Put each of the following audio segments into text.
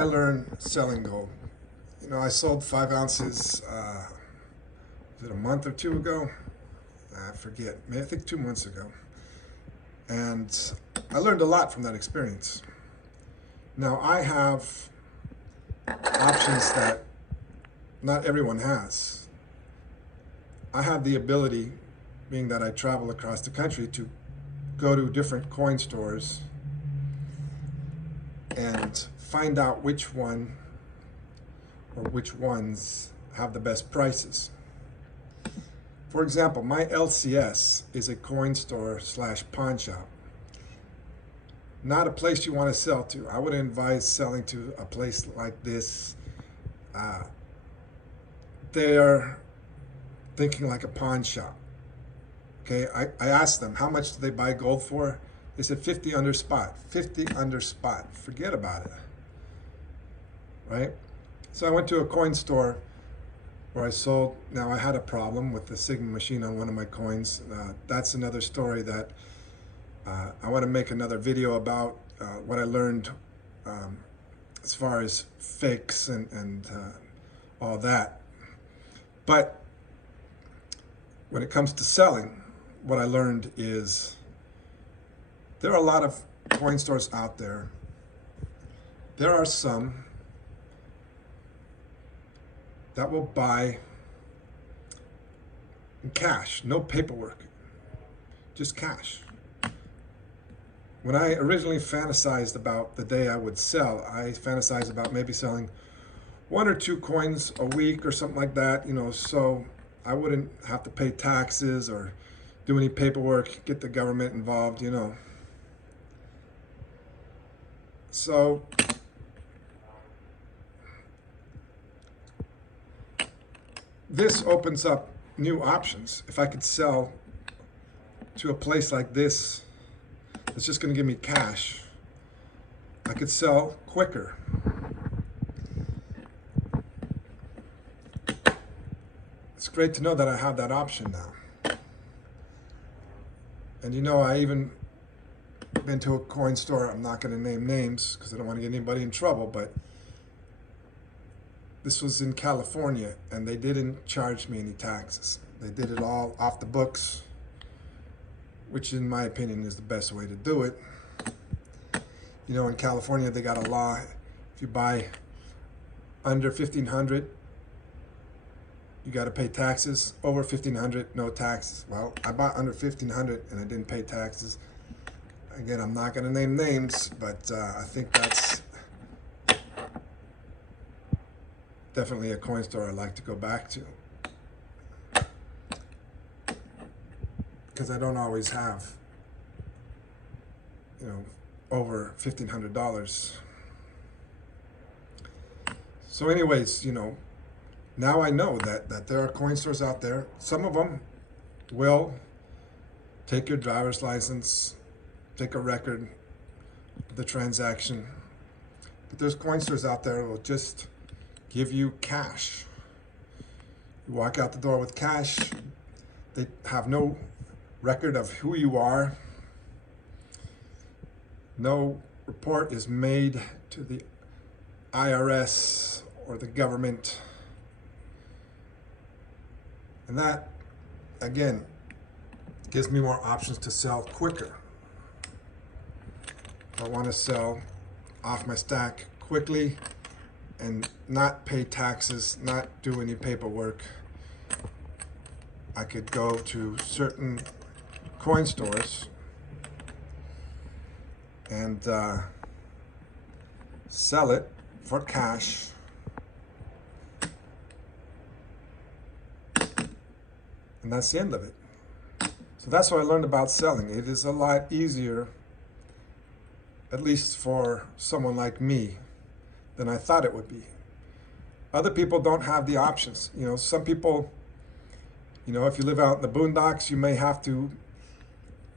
I learn selling gold? I sold 5 ounces, was it a month or two ago? I forget, I think 2 months ago. And I learned a lot from that experience. Now, I have options that not everyone has. I have the ability, being that I travel across the country, to go to different coin stores and find out which one or which ones have the best prices. For example, my LCS is a coin store slash pawn shop. Not a place you want to sell to. I would advise selling to a place like this. They're thinking like a pawn shop. Okay, I asked them, how much do they buy gold for? They said 50 under spot. 50 under spot. Forget about it. Right? So I went to a coin store where I sold. Now, I had a problem with the Sigma machine on one of my coins. That's another story that I want to make another video about, what I learned as far as fakes and all that. But when it comes to selling, what I learned is there are a lot of coin stores out there. There are some that will buy in cash, no paperwork, just cash. When I originally fantasized about the day I would sell, I fantasized about maybe selling 1 or 2 coins a week or something like that, so I wouldn't have to pay taxes or do any paperwork, get the government involved, So this opens up new options. If I could sell to a place like this that's just going to give me cash, I could sell quicker. It's great to know that I have that option now. And I even been to a coin store. I'm not going to name names because I don't want to get anybody in trouble, but this was in California, and they didn't charge me any taxes. They did it all off the books, which in my opinion is the best way to do it. In California, they got a law. If you buy under 1,500, you got to pay taxes. Over 1,500, no taxes. Well, I bought under 1,500 and I didn't pay taxes. Again, I'm not going to name names, but I think that's definitely a coin store I'd like to go back to, because I don't always have, over $1,500. So anyways, now I know that there are coin stores out there. Some of them will take your driver's license, take a record of the transaction. But there's coin stores out there that will just give you cash. You walk out the door with cash. They have no record of who you are. No report is made to the IRS or the government. And that, again, gives me more options to sell quicker. I want to sell off my stack quickly and not pay taxes, not do any paperwork. I could go to certain coin stores and sell it for cash. And that's the end of it. So that's what I learned about selling. It is a lot easier, at least for someone like me, than I thought it would be. Other people don't have the options. Some people, if you live out in the boondocks, you may have to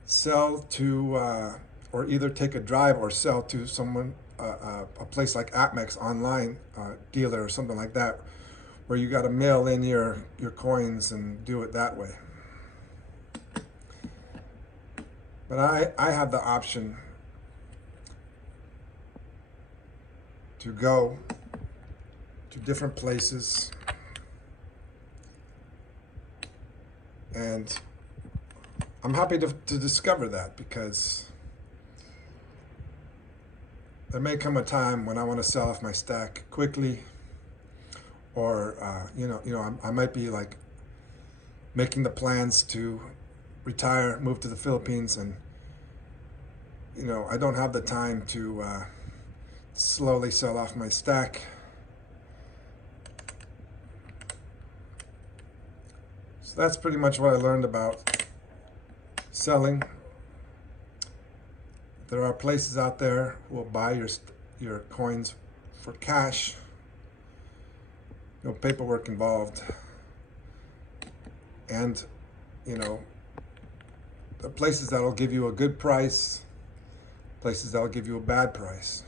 sell to, or either take a drive or sell to someone, a place like APMEX online dealer or something like that, where you got to mail in your coins and do it that way. But I have the option to go to different places, and I'm happy to discover that, because there may come a time when I want to sell off my stack quickly, or I might be like making the plans to retire, move to the Philippines, and I don't have the time to slowly sell off my stack. So that's pretty much what I learned about selling. There are places out there who will buy your coins for cash. No paperwork involved. And, the places that will give you a good price, places that will give you a bad price.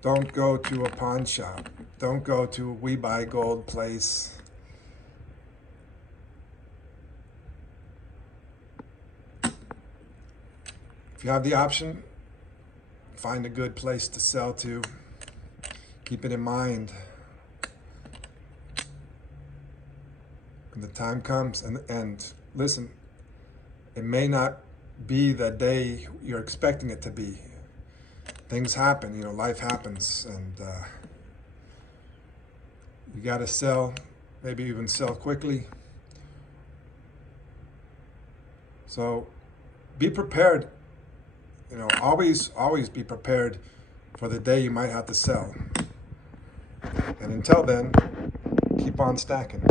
Don't go to a pawn shop. Don't go to a We Buy Gold place. If you have the option, find a good place to sell to. Keep it in mind. When the time comes, and listen, it may not be the day you're expecting it to be. Things happen, life happens, and you got to sell, maybe even sell quickly. So be prepared. Always be prepared for the day you might have to sell. And until then, keep on stacking.